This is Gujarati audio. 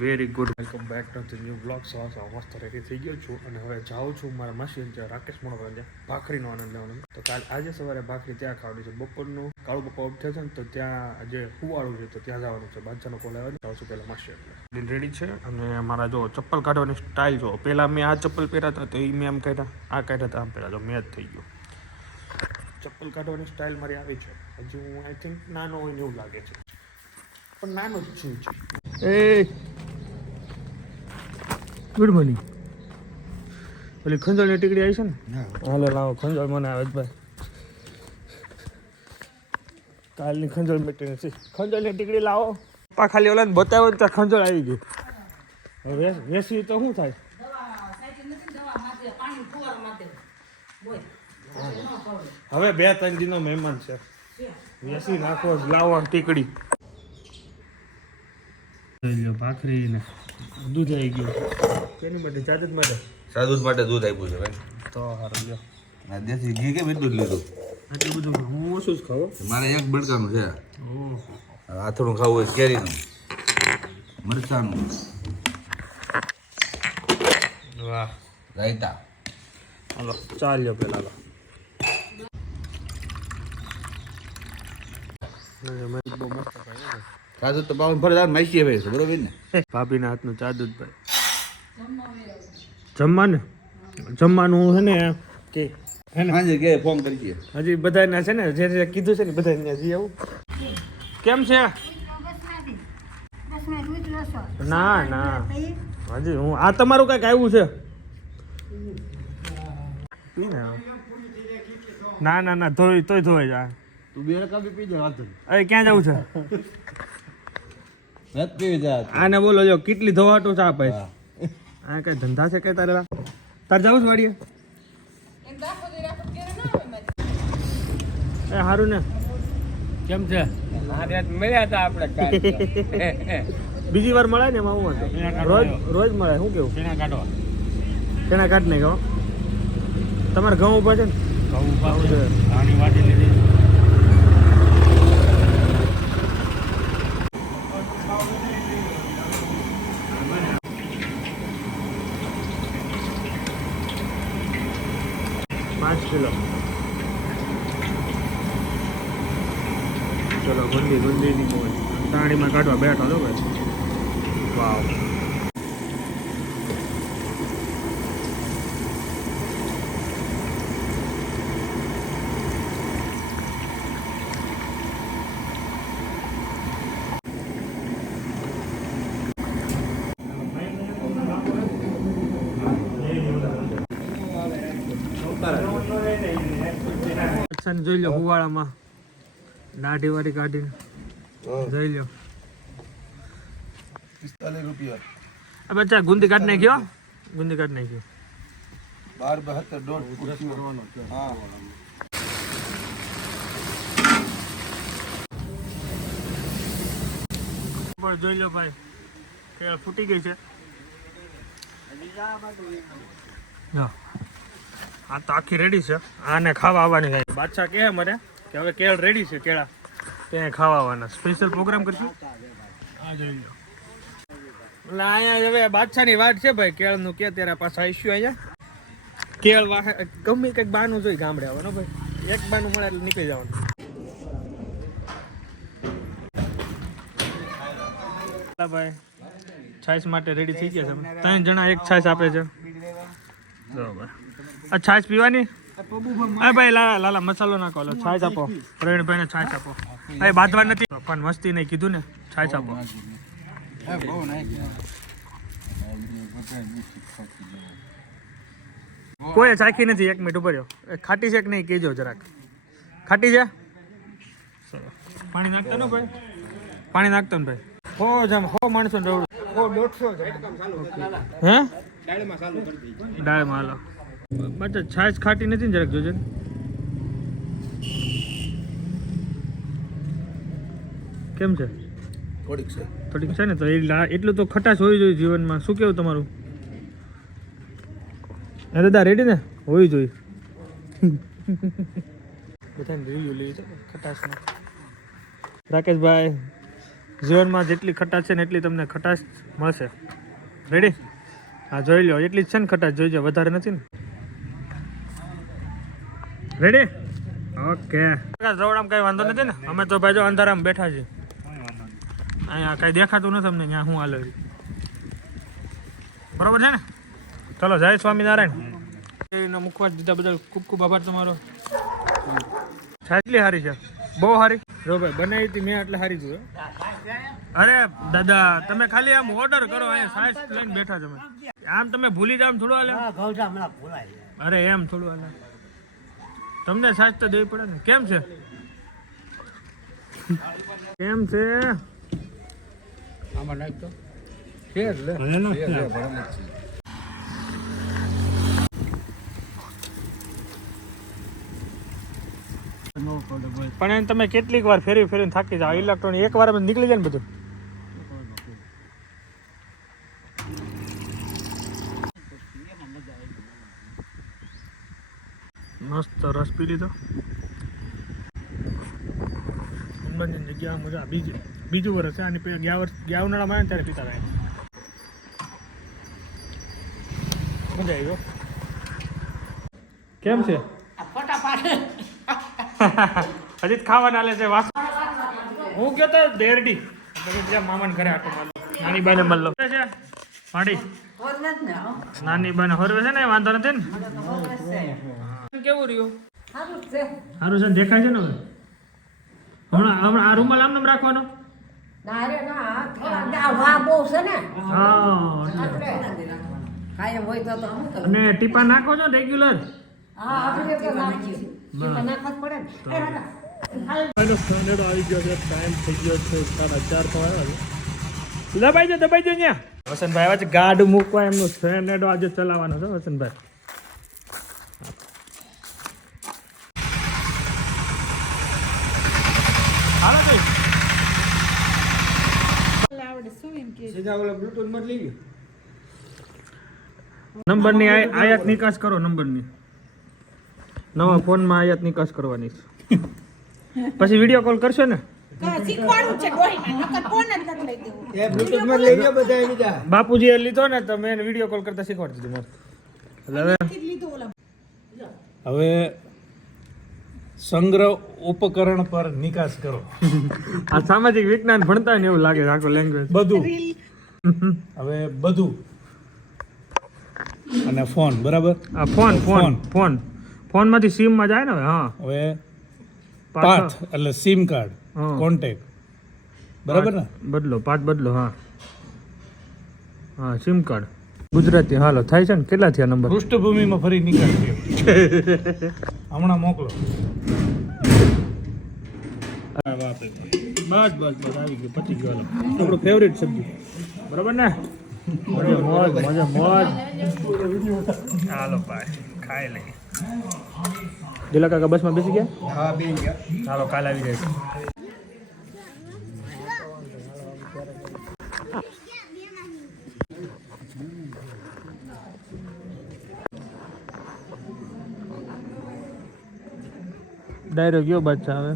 Very good welcome back to the new blog so so મસ્ત રેડી થઈ ગયો છું અને હવે જાઉં છું મારા માસી ત્યાં રાકેશ મોણો ત્યાં ભાખરીનો આનંદ લેવાનો. તો કાલ આજે સવારે ભાખરી ત્યાં ખાવાની છે. બપોરનું કાળું બપોર ઓફ થયો છે ને તો ત્યાં જે હુવાળું છે તો ત્યાં જવાનું છે. બાદશાહનો કોલ આવ્યો જાઉં છું પહેલાં માસી એટલે રેડી છે અને મારા જો ચપ્પલ કાઢવાની સ્ટાઇલ જો પહેલાં મેં આ ચપ્પલ પહેર્યા હતા તો એ મેં એમ કાઢ્યા. આ કાઢ્યા હતા આમ પહેલાં જો મેચ થઈ ગયો. ચપ્પલ કાઢવાની સ્ટાઇલ મારી આવી છે. હજી હું આઈ થિંક નાનો હોય ને એવું લાગે છે. પણ નાનો જ છું છે. એ ગુડ મોર્નિંગ ઓલી ખંજોળની ટીકડી આવી છે ને? હાલો લાવો ખંજોળ મને આવે ભાઈ. કાલની ખંજળ મીટિંગ છે. ખંજોળની ટીકડી લાવો. પપ્પા ખાલી ઓલાને બતાવો ને ત્યાં ખંજળ આવી ગઈ. હવે વેસી તો શું થાય? હવે બે ત્રણ દિનનો મહેમાન છે. વેસી નાખો લાવો ટીકડી. ભાખરી ને દૂધ આવી ગયું. તેની માટે? જાદુદ માટે? જાદુદ માટે દૂધ આપ્યું છે ભાઈ. તો સારું લ્યો. આ દેશી ઘી કેમ એટલું જ લીધું? એટલું બધું હું ઓછું જ ખાવ મારે એક બડકાનું છે. આથડું ખાવું હોય કેરીનું. મરચાનું. વાહ. રાયતા. હાલો ચાલ્યો પેલા લો બહુ મસ્ત ખાય સાદું તો બાવન ફરે દાળ ભાઈ છે બરોબર ને? ભાભીના હાથનું ચા દૂધ ભાઈ. જમવાનું? જમવાનું છે ને કે ફોન હજી બધાને છે ને જે જે કીધું છે ને બધાને હજી આવું. કેમ છે? ના ના. હજી હું આ તમારું કંઈક આવ્યું છે? ના ના ના ધોઈ તોય ધોઈ જા. તું બે રકા બી પી જા વાત અરે ક્યાં જવું છે? આને બોલો જો કેટલી ધોવાટું ચા પાઈ આ કઈ ધંધા છે કઈ તારે તારે જાવ છું વાડીએ? એ સારું ને. કેમ છે? મળ્યા હતા આપણે બીજી વાર મળે ને એમાં હું રોજ રોજ મળે શું કેવું? શેણા કાઢવા. કેના કાઢ નહીં કહો. તમારે ઘઉં ઊભા છે ને? ઘઉં ઘઉં છે. પાણી વાટી લીધી પાંચ કિલો ચલો ગુંદી ગુંદીની મોજ તાણીમાં કાઢવા બેઠો છો ભાઈ વાવ. જોઈ લો હુવાળામાં દાઢી વાળી કાઢીને. જોઈ લ્યો. પિસ્તાલીસ રૂપિયા. આ બચ્ચા ગુંદી કાઢી નાખ્યો? ગુંદી કાઢી નાખ્યો. બાર બહત્તર દોઢ હા. પણ જોઈ લો ભાઈ કેળ ફૂટી ગઈ છે. જો. આ તો આખી રેડી છે. આને ખાવા આવવાની છે. બાદશાહ કહે મને કે હવે કેળ રેડી છે કેળા. તેને ખાવા આવવાના સ્પેશિયલ પ્રોગ્રામ કરશું? આ જોઈ લો એટલે અહીંયા હવે બાદશાહની વાત છે ભાઈ કેળનું કે ત્યારે પાછા આવીશું અહીંયા. કેળ વાહ ગમે કંઈક બાનું જોઈ ગામડે આવવાનું ભાઈ. એક બાનું મળે એટલે નીકળી જવાનું. ભાઈ છાશ માટે રેડી થઈ ગયા છે ત્રણ જણા એક છાશ આપે છે. બરોબર આ છાશ પીવાની? ભાઈ લાલા લાલા મસાલો નાખો છાશ આપો. પ્રવીણભાઈને છાશ આપો. એ બાંધવા નથી. પણ મસ્તી નહીં કીધું ને, છાય છાપો કોઈ ચાખી નથી, એક મિનિટ ઉપર ખાટી છે કે નહીં, કહેજો જરાક. ખાટી છે? પાણી નાખતા ને ભાઈ? પાણી નાખતા ને ભાઈ? હો, જમ, હો, માણસો ને હે ડાળમાં હાલો. બટ છાશ ખાટી નથી ને જરાક જોજો ને. કેમ છે? થોડીક છે. થોડીક છે ને તો એટલું તો ખટાશ હોવી જોઈએ જીવનમાં. શું કેવું તમારું? હે દાદા રેડી ને? હોવી જોઈએ. બધાને રિવ્યુ લેવી છે ખટાશમાં રાકેશભાઈ જીવનમાં જેટલી ખટાશ છે ને એટલી તમને ખટાશ મળશે. રેડી હા જોઈ લો એટલી જ છે ને ખટાશ જોઈજો વધારે નથી ને? રેડી ઓકે રવડામાં કઈ વાંધો નથી ને? અમે તો ભાઈ જો અંધારામાં બેઠા છીએ. અહીંયા કાંઈ દેખાતું નથી અમને ત્યાં હું હાલે બરોબર છે ને? ચલો જય સ્વામિનારાયણ. એનો મુખવાસ દીધા બદલ ખૂબ ખૂબ આભાર તમારો. એટલી સારી છે. બહુ સારી. જો ભાઈ બનાવી હતી મેં એટલે સારી જોયું અરે દાદા તમે ખાલી આમ ઓર્ડર કરો અહીંયા સાઈઝ લઈને બેઠા તમે. આમ તમે ભૂલી જામ થોડું હાલે. અરે એમ થોડું હાલે. તમને સાઈઝ તો દેવી પડે ને. કેમ છે? કેમ છે? આમાં નાખતો છે. જ પણ એને તમે કેટલીક વાર ફેરવી ફેરવીને થાકી જાઓ. ઇલેક્ટ્રોનિક એક વાર નીકળી જાય ને બધું. મસ્ત રસ પી લીધો. જગ્યા મજા બીજી. બીજું વર્ષ છે. અને ગયા વર્ષ ગયા ઉનાળામાં આવ્યા ને ત્યારે પીતા થાય મજા આવી કેમ છે? હજી જ ખાવાના લે છે વાસ હું ગયો તો દેરડી. એટલે મામાને ઘરે આટો મારલો નાની બાને મળલો છે. પાડી નાની બાને હરવે છે ને વાંધો નથી ને? કેવું રહ્યું? સારું છે. દેખાય છે ને હવે? હમણાં હમણાં આ રૂમાલ આમ નામ રાખવાનો? અને ટીપા નાખો છો રેગ્યુલર? સ્ટાન્ડર્ડ આવી ગયો છે ટાઈમ થઈ ગયો છે સાડા ચાર તો આવ્યા છે. દબાઈ દો દબાઈ દો ત્યાં વસંતભાઈ આવ્યા છે ગાડ મૂકવા એમનું સ્ટાન્ડર્ડ આજે ચલાવવાનો છે વસંતભાઈ. હાલો કઈ સીધા ઓલા બ્લૂટૂથમાં લઈ ગયો નંબરની આય- આયાત નિકાસ કરો નંબરની નવા ફોનમાં આયાત નિકાસ કરવાની છે. પછી વીડિયો કોલ કરશો ને? શીખવાડું છે ડોહીને નકર ફોન જ નથી લઈ દેવું. એ બ્લૂટૂથમાં લઈ ગયો બધા લીધા ને તો મેં વીડિયો કોલ કરતા શીખવાડી દીધું મારે. એટલે હવે સંગ્રહ ઉપકરણ પર નિકાસ કરો. આ સામાજિક વિજ્ઞાન ભણતા ને એવું લાગે આખું લેંગ્વેજ બધું. હવે બધું. અને ફોન બરાબર? આ ફોન ફોન ફોન. ફોન. ફોનમાંથી સિમમાં જાય ને હવે હા. હવે પાથ એટલે સિમ કાર્ડ કોન્ટેક બરાબર ને? બદલો પાથ બદલો હા. હા સિમ કાર્ડ. ગુજરાતી હાલો થાય છે ને? કેટલા થયા નંબર? પૃષ્ઠભૂમિમાં ફરી નિકાસ થયો હમણાં મોકલો. બસ બસ બસ આવી ગયું પતી ગયો આપણું ફેવરેટ સબ્જી બરાબર ને? મજા મોજ મજા ચાલો ભાઈ ખાઈ લઈએ. દિલા કાકા બસમાં બેસી ગયા? હા બેન ગયા. હાલો કાલ આવી જાય ડાયરો ગયો બાદ હવે